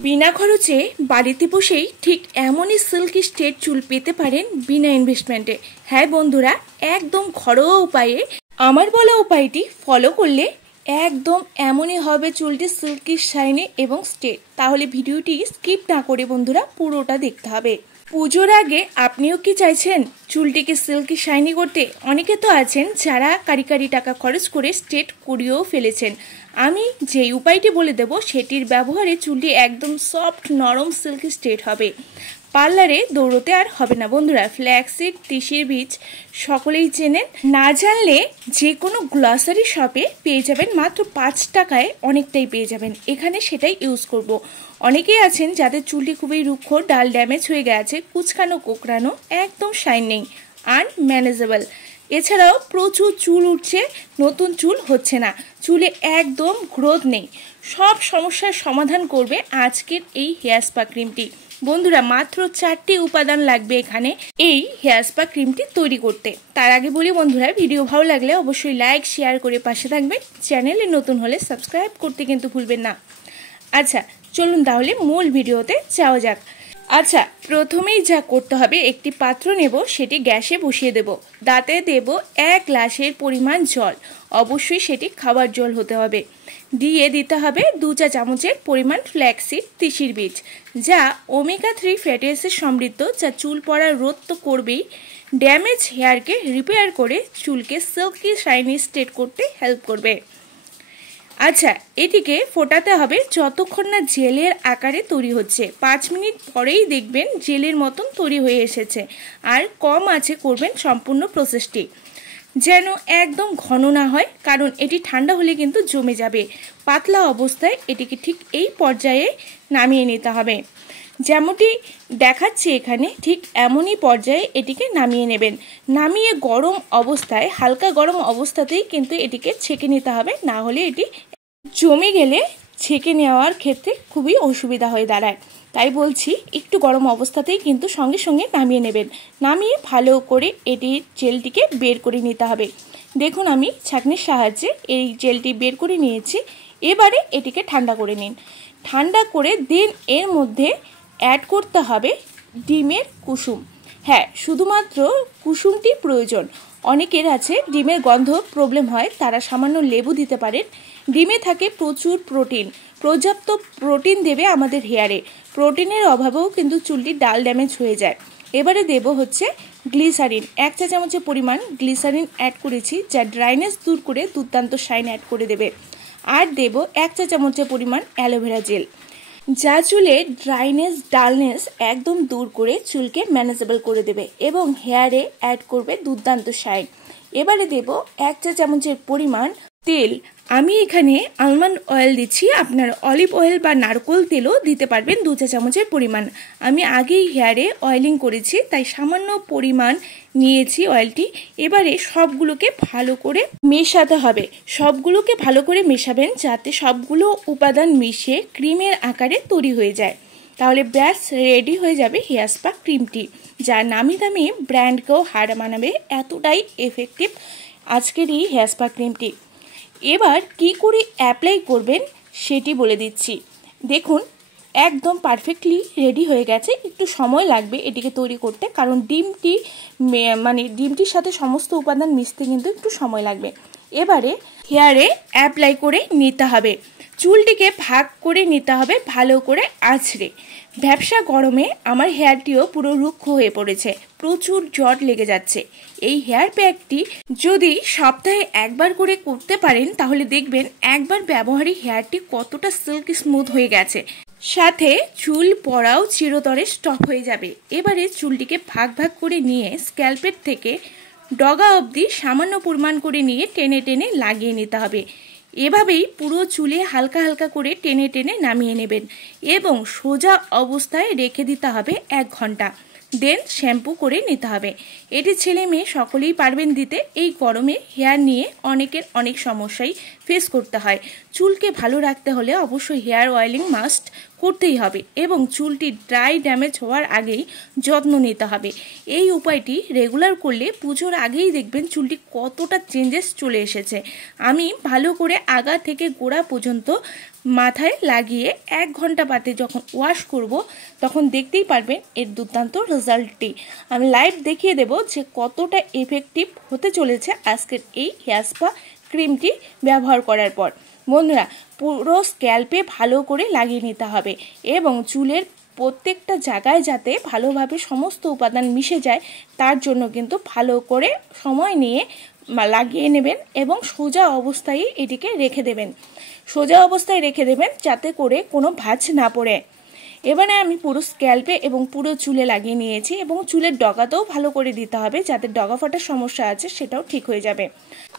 বিনা খরচে বাড়িতে বসেই ঠিক এমনই সিল্কি স্ট্রেট চুল পেতে পারেন বিনা ইনভেস্টমেন্টে। হ্যাঁ বন্ধুরা, একদম ঘরোয়া উপায়ে আমার বলা উপায়টি ফলো করলে একদম এমনই হবে চুলটি সিল্কি শাইনি এবং স্ট্রেট। তাহলে ভিডিওটি স্কিপ না করে বন্ধুরা পুরোটা দেখতে হবে। পুজোর আগে আপনিও কি চাইছেন চুলটিকে সিল্কি শাইনি করতে? অনেকে তো আছেন যারা কারি টাকা খরচ করে স্ট্রেট করিয়েও ফেলেছেন। আমি যেই উপায়টি বলে দেব সেটির ব্যবহারে চুলটি একদম সফট নরম সিল্কি স্ট্রেট হবে। পার্লারে দৌড়তে আর হবে না বন্ধুরা। ফ্ল্যাক্সিড, তিসির বীজ সকলেই চেনেন। না জানলে যে কোনো গ্লসারি শপে পেয়ে যাবেন, মাত্র 5 টাকায় অনেকটাই পেয়ে যাবেন। এখানে সেটাই ইউজ করব। অনেকেই আছেন যাদের চুলটি খুবই রুক্ষ, ডাল ড্যামেজ হয়ে গেছে, কুচকানো কোকড়ানো, একদম শাইন নেই, আনম্যানেজেবল। এছাড়াও প্রচুর চুল উঠছে, নতুন চুল হচ্ছে না, চুলে একদম গ্রোথ নেই। সব সমস্যার সমাধান করবে আজকের এই হেয়ার স্পা ক্রিমটি। বন্ধুরা, মাত্র 4টি উপাদান লাগবে এখানে এই হেয়ার স্পা ক্রিমটি তৈরি করতে। তার আগে বলি বন্ধুরা, ভিডিও ভালো লাগলে অবশ্যই লাইক শেয়ার করে পাশে থাকবেন। চ্যানেলে নতুন হলে সাবস্ক্রাইব করতে কিন্তু ভুলবেন না। আচ্ছা চলুন তাহলে মূল ভিডিওতে যাওয়া যাক। আচ্ছা, প্রথমেই যা করতে হবে, একটি পাত্র নেব, সেটি গ্যাসে বসিয়ে দেব। তাতে দেব 1 গ্লাসের পরিমাণ জল, অবশ্যই সেটি খাবার জল হতে হবে। দিয়ে দিতে হবে 2 চা চামচের পরিমাণ ফ্ল্যাক্সিড তিসির বীজ, যা ওমেগা 3 ফ্যাটি অ্যাসিড সমৃদ্ধ, যা চুল পড়ার রোধ তো করবেই, ড্যামেজ হেয়ারকে রিপেয়ার করে চুলকে সিল্কি শাইনি স্ট্রেট করতে হেল্প করবে। আচ্ছা, এটিকে ফোটাতে হবে যতক্ষণ না জেলের আকারে তৈরি হচ্ছে। 5 মিনিট পরেই দেখবেন জেলের মতন তৈরি হয়ে এসেছে। আর কম আঁচে করবেন সম্পূর্ণ প্রসেসটি, যেন একদম ঘন না হয়, কারণ এটি ঠান্ডা হলে কিন্তু জমে যাবে। পাতলা অবস্থায় এটিকে ঠিক এই পর্যায়ে নামিয়ে নিতে হবে। যেমনটি দেখাচ্ছে এখানে, ঠিক এমনই পর্যায়ে এটিকে নামিয়ে নেবেন। নামিয়ে গরম অবস্থায়, হালকা গরম অবস্থাতেই কিন্তু এটিকে ছেঁকে নিতে হবে, না হলে এটি জমে গেলে ছেঁকে নেওয়ার ক্ষেত্রে খুবই অসুবিধা হয়ে দাঁড়ায়। তাই বলছি, একটু গরম অবস্থাতেই কিন্তু সঙ্গে সঙ্গে নামিয়ে নেবেন। নামিয়ে ভালো করে এটির জেলটিকে বের করে নিতে হবে। দেখুন, আমি ছাঁকনির সাহায্যে এই জেলটি বের করে নিয়েছি। এবারে এটিকে ঠান্ডা করে নিন। ঠান্ডা করে দিন এর মধ্যে অ্যাড করতে হবে ডিমের কুসুম। হ্যাঁ, শুধুমাত্র কুসুমটি প্রয়োজন। অনেকের আছে ডিমের গন্ধ প্রবলেম হয়, তারা সামান্য লেবু দিতে পারেন। ডিমে থাকে প্রচুর প্রোটিন, পর্যাপ্ত প্রোটিন দেবে আমাদের হেয়ারে। প্রোটিনের অভাবেও কিন্তু চুলটি ডাল ড্যামেজ হয়ে যায়। এবারে দেব হচ্ছে গ্লিসারিন। 1 চা চামচের পরিমাণ গ্লিসারিন অ্যাড করেছি, যা ড্রাইনেস দূর করে দুর্দান্ত শাইন অ্যাড করে দেবে। আর দেব 1 চা চামচের পরিমাণ অ্যালোভেরা জেল, যা চুলে ড্রাইনেস ডালনেস একদম দূর করে চুলকে ম্যানেজেবল করে দেবে এবং হেয়ারে অ্যাড করবে দুর্দান্ত শাইন। এবারে দেব 1 চা চামচের পরিমাণ তেল। আমি এখানে আলমন্ড অয়েল দিচ্ছি, আপনার অলিভ অয়েল বা নারকোল তেলও দিতে পারবেন 2 চা চামচের পরিমাণ। আমি আগেই হেয়ারে অয়েলিং করেছি, তাই সামান্য পরিমাণ নিয়েছি অয়েলটি। এবারে সবগুলোকে ভালো করে মেশাতে হবে। সবগুলোকে ভালো করে মেশাবেন যাতে সবগুলো উপাদান মিশে ক্রিমের আকারে তৈরি হয়ে যায়। তাহলে ব্যাস রেডি হয়ে যাবে হেয়ার স্পা ক্রিমটি, যা নামি দামি ব্র্যান্ডকেও হার মানাবে, এতটাই এফেক্টিভ আজকের এই হেয়ার স্পা ক্রিমটি। এবার কি করে অ্যাপ্লাই করবেন সেটি বলে দিচ্ছি। দেখুন, একদম পারফেক্টলি রেডি হয়ে গেছে। একটু সময় লাগবে এটিকে তৈরি করতে, কারণ ডিমটির সাথে সমস্ত উপাদান মিশতে কিন্তু একটু সময় লাগবে। এবারে হেয়ারে অ্যাপ্লাই করে নিতে হবে। চুলটিকে ভাগ করে নিতে হবে ভালো করে আঁচড়ে। ভ্যাপসা গরমে আমার হেয়ারটিও পুরো রুক্ষ হয়ে পড়েছে, প্রচুর জট লেগে যাচ্ছে। এই হেয়ার প্যাকটি যদি সপ্তাহে 1 বার করে করতে পারেন, তাহলে দেখবেন একবার ব্যবহারে হেয়ারটি কতটা সিল্কি স্মুথ হয়ে গেছে, সাথে চুল পড়াও চিরতরে স্টপ হয়ে যাবে। এবারে চুলটিকে ভাগ ভাগ করে নিয়ে স্ক্যাল্পের থেকে ডগা অবধি সামান্য পরিমাণ করে নিয়ে টেনে টেনে লাগিয়ে নিতে হবে। এভাবেই পুরো চুলে হালকা হালকা করে টেনে টেনে নামিয়ে নেবেন এবং সোজা অবস্থায় রেখে দিতে হবে 1 ঘন্টা। দেন শ্যাম্পু করে নিতে হবে। এটি ছেলে মেয়ে সকলেই পারবেন দিতে। এই গরমে হেয়ার নিয়ে অনেকের অনেক সমস্যাই ফেস করতে হয়। চুলকে ভালো রাখতে হলে অবশ্যই হেয়ার অয়েলিং মাস্ট করতেই হবে এবং চুলটি ড্রাই ড্যামেজ হওয়ার আগেই যত্ন নিতে হবে। এই উপায়টি রেগুলার করলে পুজোর আগেই দেখবেন চুলটি কতটা চেঞ্জেস চলে এসেছে। আমি ভালো করে আগা থেকে গোড়া পর্যন্ত মাথায় লাগিয়ে 1 ঘন্টা বাদে যখন ওয়াশ করব তখন দেখতেই পারবেন এর দুর্দান্ত রেজাল্টটি। আমি লাইভ দেখিয়ে দেব যে কতটা এফেক্টিভ হতে চলেছে আজকের এই হেয়ার স্পা ক্রিমটি ব্যবহার করার পর। বন্ধুরা, পুরো স্ক্যাল্পে ভালো করে লাগিয়ে নিতে হবে এবং চুলের প্রত্যেকটা জায়গায় যাতে ভালোভাবে সমস্ত উপাদান মিশে যায় তার জন্য কিন্তু ভালো করে সময় নিয়ে লাগিয়ে নেবেন এবং সোজা অবস্থায় এটিকে রেখে দেবেন। সোজা অবস্থায় রেখে দেবেন যাতে করে কোনো ভাঁজ না পড়ে। এবারে আমি পুরো স্ক্যাল্পে এবং পুরো চুলে লাগিয়ে নিয়েছি এবং চুলের ডগাতেও ভালো করে দিতে হবে, যাতে ডগা ফাটার সমস্যা আছে সেটাও ঠিক হয়ে যাবে।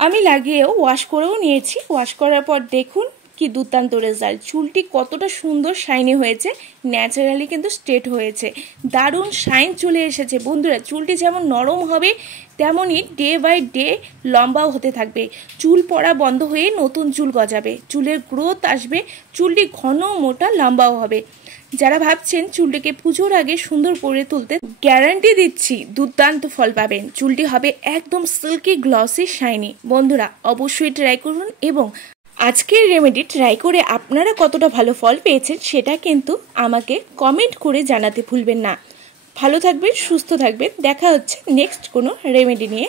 আমি লাগিয়েও ওয়াশ করেও নিয়েছি। ওয়াশ করার পর দেখুন কি দুর্দান্ত রেজাল্ট। চুলটি কতটা সুন্দর শাইনি হয়েছে, ন্যাচারালি কিন্তু স্ট্রেট হয়েছে, দারুণ শাইন চলে এসেছে। বন্ধুরা, চুলটি যেমন নরম হবে তেমনই ডে বাই ডে লম্বাও হতে থাকবে। চুল পড়া বন্ধ হয়ে নতুন চুল গজাবে, চুলের গ্রোথ আসবে, চুলটি ঘন মোটা লম্বাও হবে। যারা ভাবছেন চুলটিকে পুজোর আগে সুন্দর করে তুলতে, গ্যারান্টি দিচ্ছি দুর্দান্ত ফল পাবেন। চুলটি হবে একদম সিল্কি গ্লসি শাইনি। বন্ধুরা, অবশ্যই ট্রাই করুন এবং আজকের রেমেডি ট্রাই করে আপনারা কতটা ভালো ফল পেয়েছেন সেটা কিন্তু আমাকে কমেন্ট করে জানাতে ভুলবেন না। ভালো থাকবেন, সুস্থ থাকবেন। দেখা হচ্ছে নেক্সট কোনো রেমেডি নিয়ে।